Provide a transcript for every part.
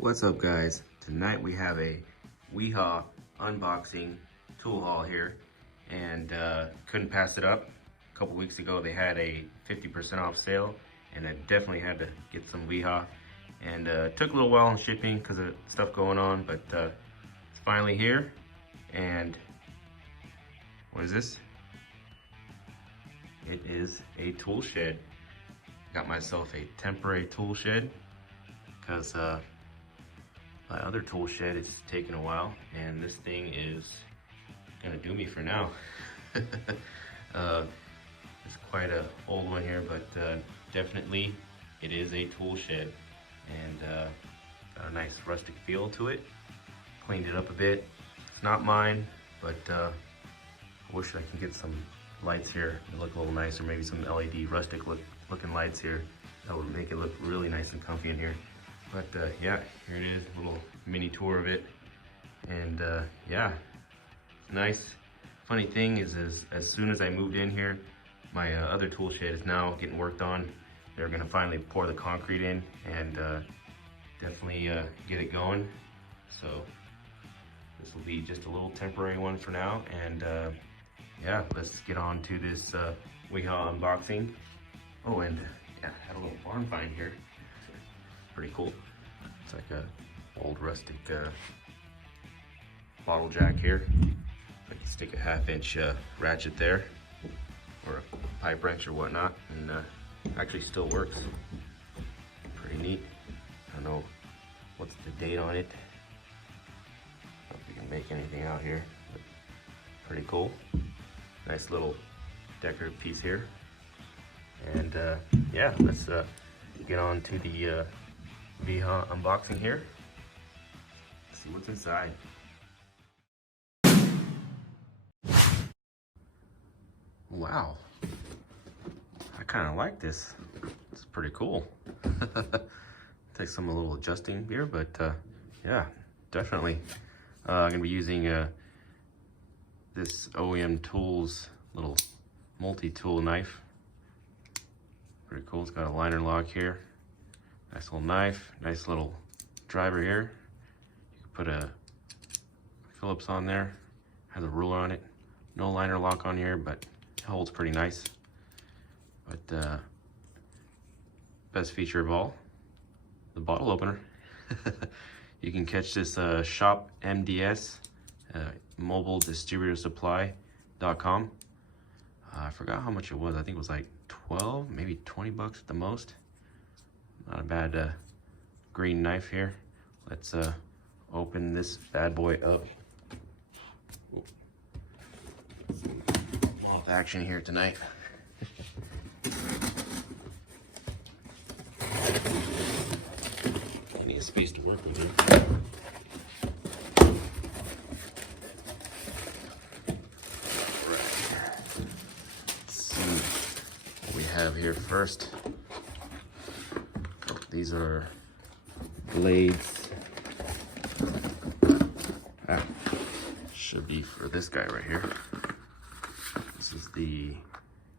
What's up, guys? Tonight we have a Wiha unboxing tool haul here, and couldn't pass it up. A couple weeks ago they had a 50% off sale, and I definitely had to get some Wiha, and took a little while in shipping because of stuff going on, but it's finally here. And what is this? It is a tool shed. Got myself a temporary tool shed because my other tool shed is taking a while, and this thing is gonna do me for now. It's quite a old one here, but definitely it is a tool shed, and got a nice rustic feel to it. Cleaned it up a bit. It's not mine, but I wish I can get some lights here to look a little nicer, maybe some LED rustic looking lights here. That would make it look really nice and comfy in here. But yeah, here it is, a little mini tour of it. And yeah, nice. Funny thing is as soon as I moved in here, my other tool shed is now getting worked on. They're gonna finally pour the concrete in and definitely get it going. So this will be just a little temporary one for now. And yeah, let's get on to this Wiha unboxing. Oh, and yeah, I had a little barn find here. Pretty cool. It's like a old rustic bottle jack here. I can stick a 1/2-inch ratchet there, or a pipe wrench or whatnot, and actually still works. Pretty neat. I don't know what's the date on it. I don't know if we can make anything out here, but pretty cool. Nice little decorative piece here. And yeah, let's get on to the Wiha unboxing here. Let's see what's inside. Wow, I kind of like this. It's pretty cool. Takes some a little adjusting here, but yeah, definitely. I'm gonna be using this OEM Tools little multi-tool knife. Pretty cool. It's got a liner lock here. Nice little knife, nice little driver here. You can put a Phillips on there. Has a ruler on it. No liner lock on here, but it holds pretty nice. But best feature of all, the bottle opener. You can catch this shop MDS, mobile distributor supply.com. I forgot how much it was. I think it was like 12, maybe 20 bucks at the most. Not a bad green knife here. Let's open this bad boy up. Moth action here tonight. I need a space to work with here. Have here first. These are blades. Should be for this guy right here. This is the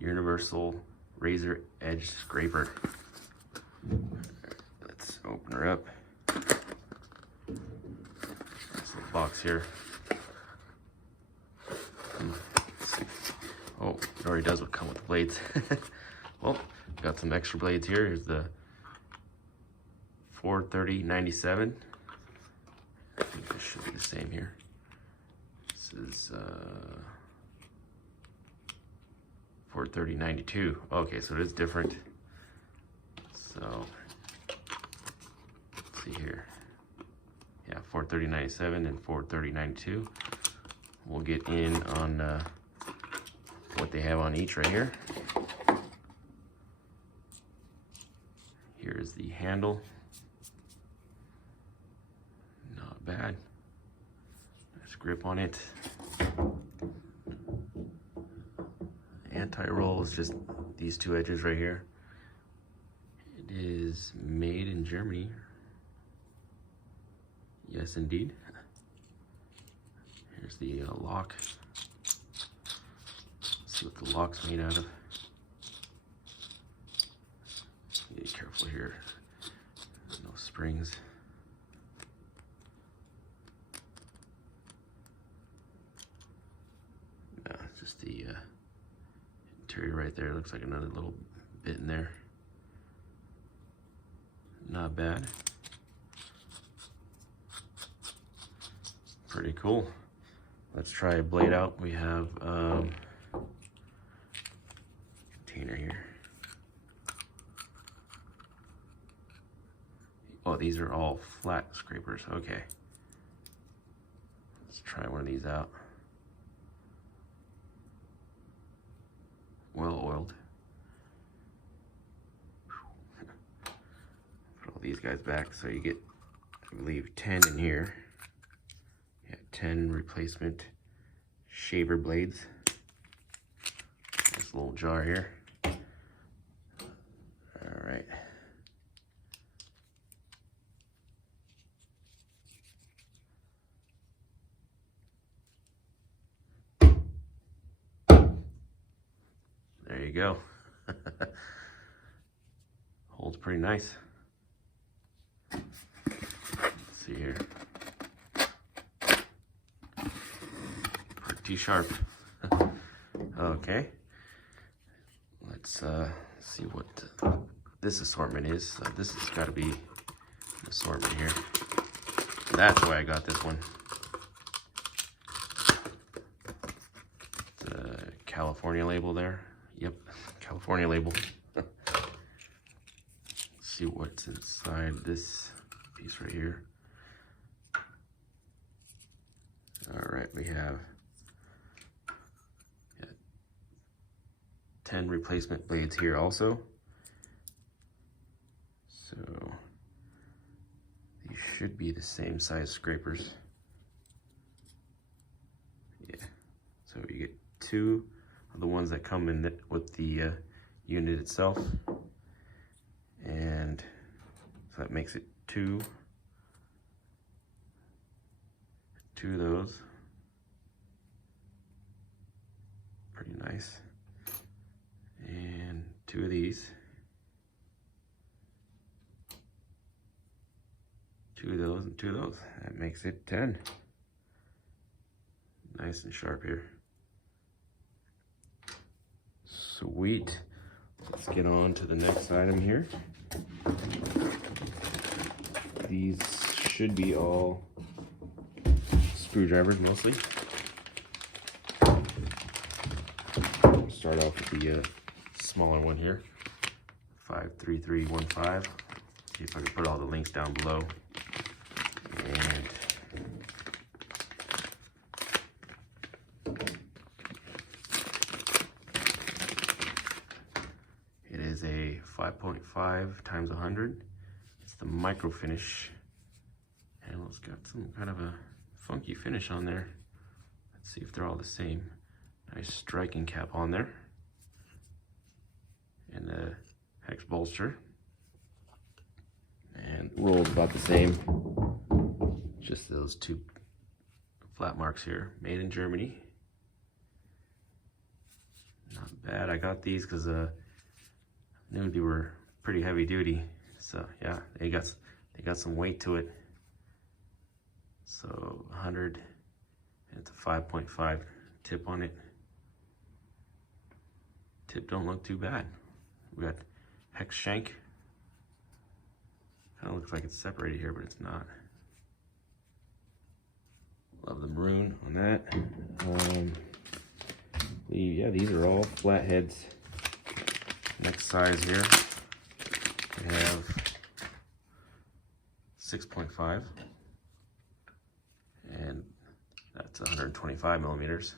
universal razor edge scraper. Let's open her up. This little box here. Oh, it already does come with blades. Well, got some extra blades here. Here's the 430.97. I think this should be the same here. This is 430.92. Okay, so it is different. So let's see here. Yeah, 430.97 and 430.92. We'll get in on what they have on each right here. Here's the handle. Not bad. Nice grip on it. Anti-roll is just these two edges right here. It is made in Germany. Yes, indeed. Here's the lock. Let's see what the lock's made out of. Be careful here. No springs. the interior right there. Looks like another little bit in there. Not bad. Pretty cool. Let's try a blade out. We have container here. Oh, these are all flat scrapers. Okay. Let's try one of these out. Well oiled. Put all these guys back so you get, I believe, 10 in here. Yeah, 10 replacement shaver blades. This little jar here. All right. There you go. Holds pretty nice. Let's see here. Pretty sharp. Okay. Let's see what this assortment is. This has got to be an assortment here. That's why I got this one. The California label there. Yep, California label. Let's see what's inside this piece right here. All right, we have 10 replacement blades here also. So these should be the same size scrapers. Yeah, so you get 2 of the ones that come in with the unit itself, and so that makes it 2 of those. Pretty nice. And 2 of these. 2 of those and 2 of those. That makes it 10. Nice and sharp here. Sweet. Let's get on to the next item here. These should be all screwdrivers mostly. Start off with the smaller one here, 53315. See if I can put all the links down below. And it is a 5.5 times 100. It's the micro finish, and it's got some kind of a funky finish on there. Let's see if they're all the same. Nice striking cap on there, and a hex bolster, and roll's about the same. Just those 2 flat marks here, made in Germany. Not bad. I got these because I knew they were pretty heavy duty. So yeah, they got some weight to it. So 100, and it's a 5.5 tip on it. Tip don't look too bad. We got hex shank. Kind of looks like it's separated here, but it's not. Love the maroon on that. Yeah, these are all flatheads. Next size here, we have 6.5, and that's 125 millimeters.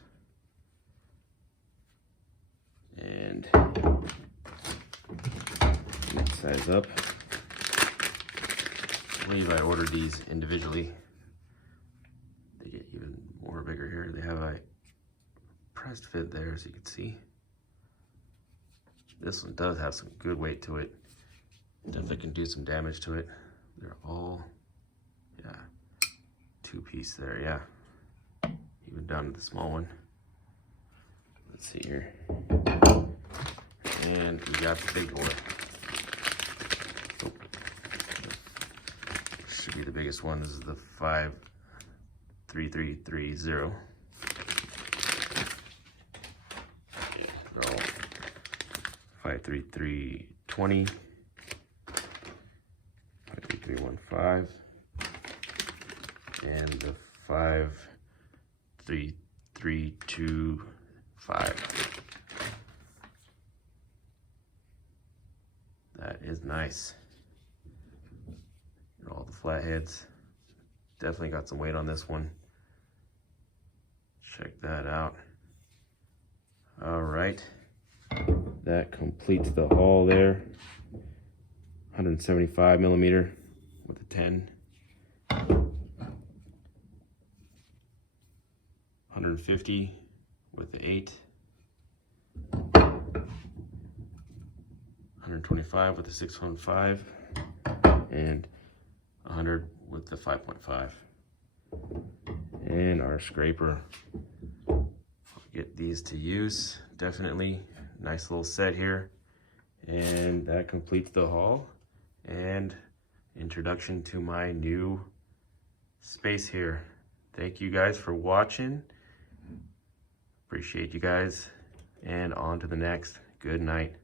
And next size up, I believe I ordered these individually. They get even more bigger here. They have a pressed fit there, as you can see. This one does have some good weight to it. Definitely can do some damage to it. They're all, yeah, 2-piece there, yeah. Even down to the small one. Let's see here. And we got the big boy. Oh. Should be the biggest one. This is the 53330. 53320, 53315, and the 53325. That is nice. And all the flatheads. Definitely got some weight on this one. Check that out. All right. That completes the haul there. 175 millimeter with a 10. 150 with the 8. 125 with the 6.5, and 100 with the 5.5. And our scraper. Get these to use, definitely. Nice little set here. And that completes the haul and introduction to my new space here. Thank you guys for watching. Appreciate you guys. And on to the next. Good night.